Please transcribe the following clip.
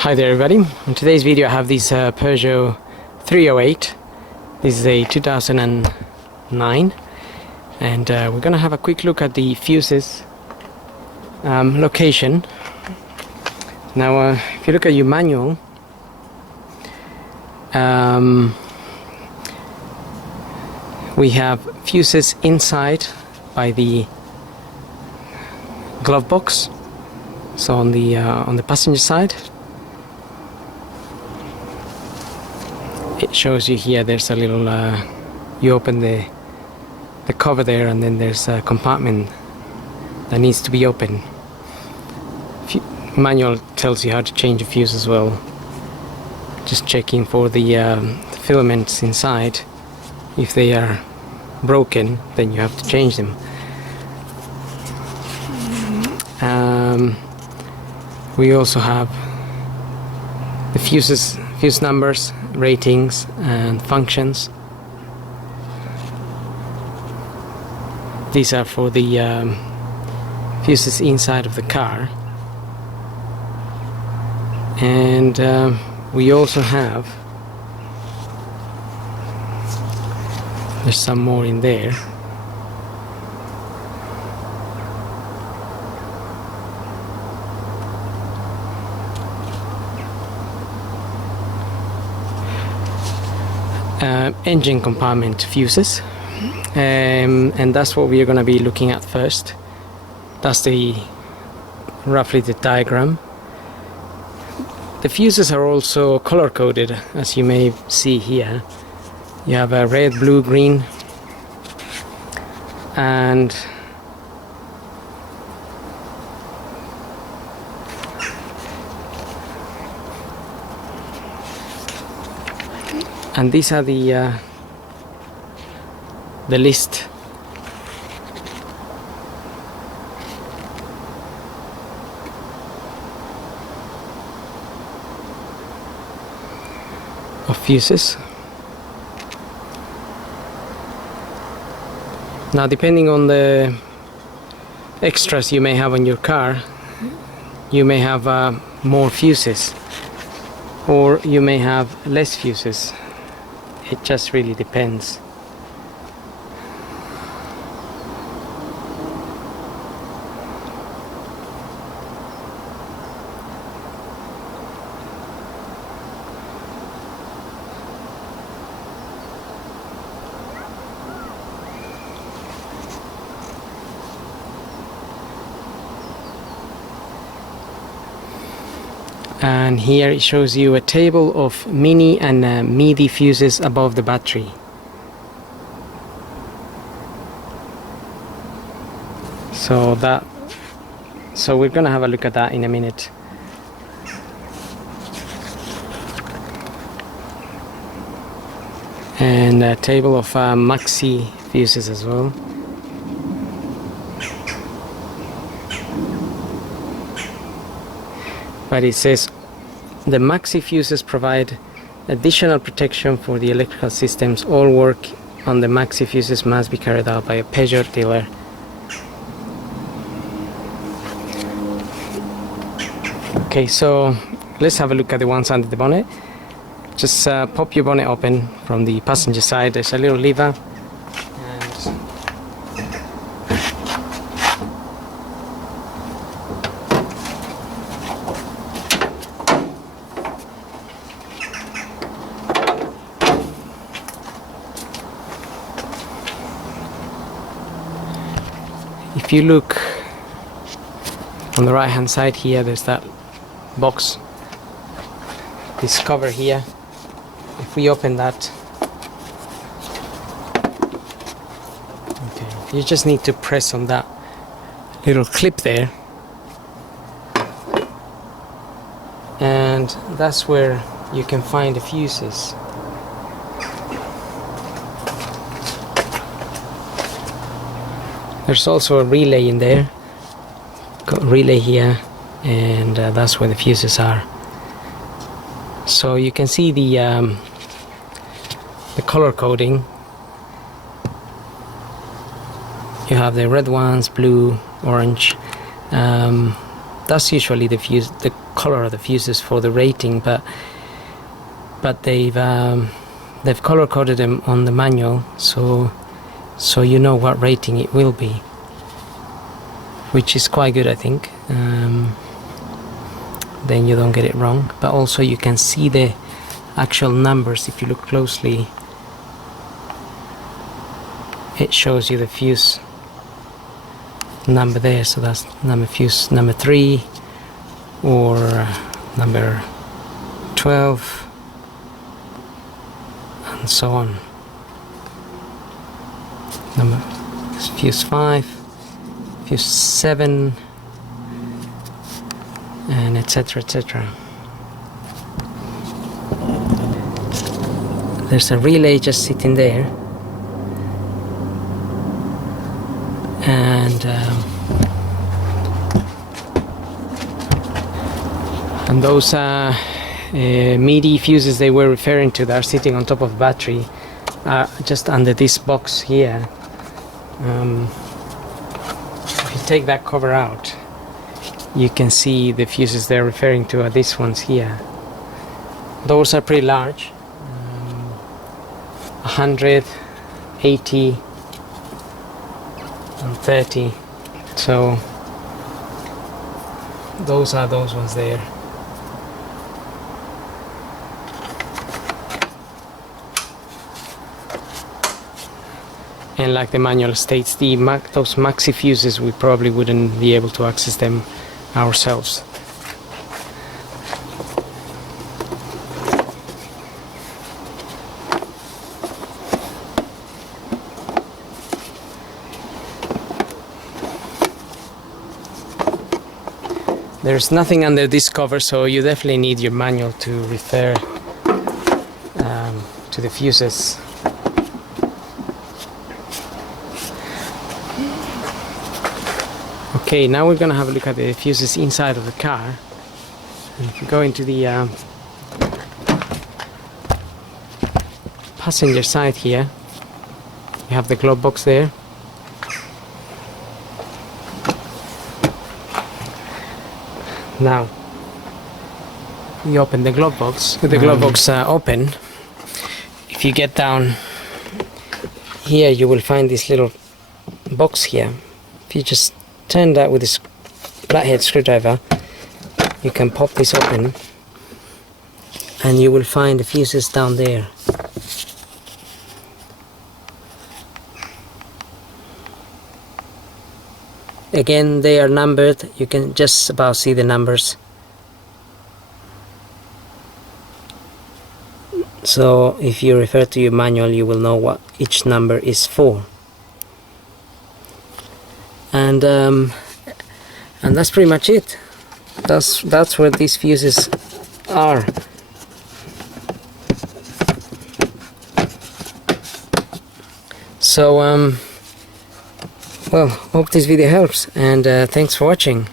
Hi there everybody. In today's video I have this Peugeot 308. This is a 2009 and we're gonna have a quick look at the fuses location. Now if you look at your manual, we have fuses inside by the glove box, so on the passenger side. It shows you here there's a little you open the cover there, and then there's a compartment that needs to be open. Manual tells you how to change the fuse as well. Just checking for the filaments inside. If they are broken, then you have to change them. We also have the fuse numbers, ratings and functions. These are for the fuses inside of the car. And we also have, there's some more in there. Engine compartment fuses, and that's what we are going to be looking at first. That's roughly the diagram. The fuses are also color coded, as you may see here. You have a red, blue, green, and these are the list of fuses. Now, depending on the extras you may have on your car, you may have more fuses, or you may have less fuses. It just really depends. And here it shows you a table of mini and MIDI fuses above the battery. So we're gonna have a look at that in a minute. And a table of maxi fuses as well. But it says the maxi fuses provide additional protection for the electrical systems. All work on the maxi fuses must be carried out by a Peugeot dealer. Okay, so let's have a look at the ones under the bonnet. Just pop your bonnet open from the passenger side. There's a little lever. If you look on the right hand side here, there's that box, this cover here. If we open that, okay, you just need to press on that little clip there, and that's where you can find the fuses. There's also a relay in there. Got a relay here, and that's where the fuses are. So you can see the color coding. You have the red ones, blue, orange. that's usually the fuse, the color of the fuses for the rating, but they've color coded them on the manual, so you know what rating it will be, which is quite good, I think. Then you don't get it wrong, but also you can see the actual numbers if you look closely. It shows you the fuse number there, so that's fuse number 3 or number 12 and so on. Fuse 5, fuse 7, and etc, etc. There's a relay just sitting there, and those MIDI fuses they were referring to that are sitting on top of the battery are just under this box here. If you take that cover out, you can see the fuses they're referring to are these ones here. Those are pretty large, 100, 80 and 30, so those are those ones there. And like the manual states, those maxi fuses, we probably wouldn't be able to access them ourselves. There's nothing under this cover, so you definitely need your manual to refer to the fuses. Okay, now we're going to have a look at the fuses inside of the car. And if you go into the passenger side here, you have the glove box there. Now, you open the glove box. With the glove box open, if you get down here, you will find this little box here. If you just turn that with this flathead screwdriver, you can pop this open and you will find the fuses down there. Again, they are numbered. You can just about see the numbers. So if you refer to your manual, you will know what each number is for. And that's pretty much it. That's where these fuses are. So well, hope this video helps, and thanks for watching.